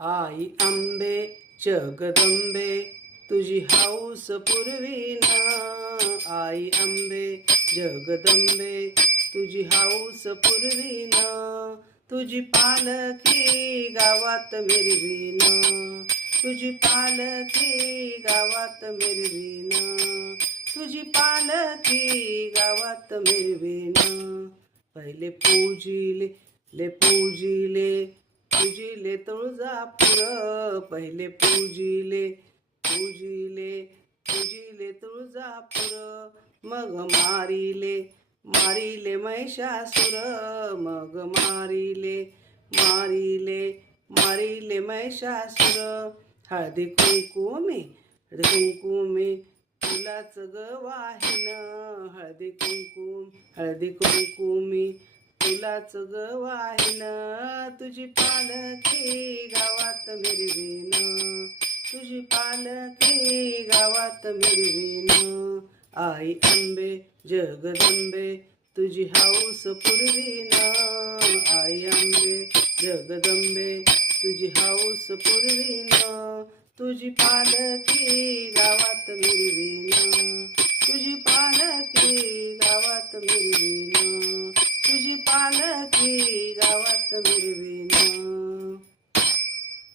आई अंबे जगदंबे तुझी हौस पुरविना. आई अंबे जगदंबे तुझी हौस पुरविना. तुझी पालखी गावात मिरविना. तुझी पालखी गावात मिरविना. तुझी पालखी गावात मिरविना. पहिले पूजिले तुळजापूर. पहिले पूजिले तुळजापूर. मग मारिले महिषासुर. मग मारिले महिषासुर. हळदी कुंकुमे तुलाच ग वाहिन. हळदी कुंकुमी तुलाच ग वाहिन. तुझी पालखी गावात मिरविन. तुझी पालखी गावात मिरविन. आई अंबे जगदंबे तुझी हौस पुरविन. आई अंबे जगदंबे तुझी हौस पुरविन. तुझी पालखी गावात मिरविन. तुझी पालखी